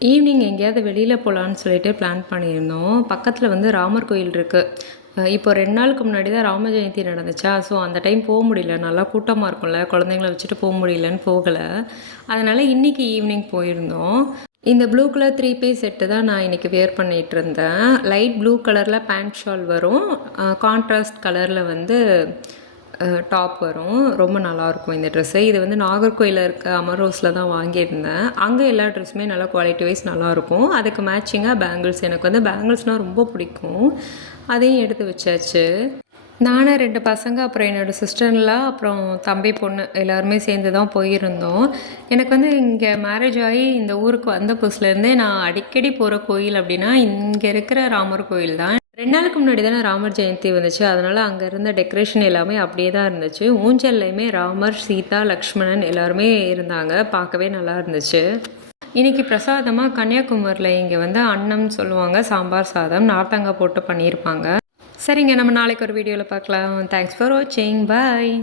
Evening எங்கேயாவது வெளியில் போகலான்னு சொல்லிட்டு பிளான் பண்ணியிருந்தோம். பக்கத்தில் வந்து ராமர் கோயில் இருக்குது. இப்போ 2 நாளுக்கு முன்னாடி தான் ராம ஜெயந்தி நடந்துச்சா, ஸோ அந்த டைம் போக முடியல. நல்லா கூட்டமாக இருக்கும்ல, குழந்தைங்கள வச்சுட்டு போக முடியலன்னு போகலை. அதனால் இன்றைக்கி ஈவினிங் போயிருந்தோம். இந்த ப்ளூ கலர் 3 பீஸ் செட்டு தான் நான் இன்றைக்கி வேர் பண்ணிகிட்டு இருந்தேன். லைட் ப்ளூ கலரில் பேண்ட் ஷால் வரும், கான்ட்ராஸ்ட் கலரில் வந்து டாப் வரும். ரொம்ப நல்லாயிருக்கும் இந்த ட்ரெஸ்ஸு. இது வந்து நாகர்கோயிலில் இருக்க அமரோஸில் தான் வாங்கியிருந்தேன். அங்கே எல்லா ட்ரெஸ்ஸுமே நல்லா குவாலிட்டி வைஸ் நல்லாயிருக்கும். அதுக்கு மேட்சிங்காக பேங்கிள்ஸ், எனக்கு வந்து பேங்கிள்ஸ்னால் ரொம்ப பிடிக்கும். அதையும் எடுத்து வச்சாச்சு. நானும் 2 பசங்க, அப்புறம் என்னோடய சிஸ்டர்லாம், அப்புறம் தம்பி பொண்ணு எல்லாருமே சேர்ந்து தான் போயிருந்தோம். எனக்கு வந்து இங்கே மேரேஜ் ஆகி இந்த ஊருக்கு வந்த புதுசுலேருந்தே நான் அடிக்கடி போகிற கோயில் அப்படின்னா இங்கே இருக்கிற ராமர் கோயில் தான். 2 நாளுக்கு முன்னாடி தானே ராமர் ஜெயந்தி வந்துச்சு, அதனால் அங்கே இருந்த டெக்கரேஷன் எல்லாமே அப்படியே தான் இருந்துச்சு. ஊஞ்சல்லையுமே ராமர், சீதா, லக்ஷ்மணன் எல்லாருமே இருந்தாங்க. பார்க்கவே நல்லா இருந்துச்சு. இன்றைக்கி பிரசாதமாக கன்னியாகுமரியில் இங்கே வந்து அன்னம் சொல்லுவாங்க, சாம்பார் சாதம் நார்த்தங்காய் போட்டு பண்ணியிருப்பாங்க. சரிங்க, நம்ம நாளைக்கு ஒரு வீடியோவில் பார்க்கலாம். தேங்க்ஸ் ஃபார் வாட்சிங். பாய்.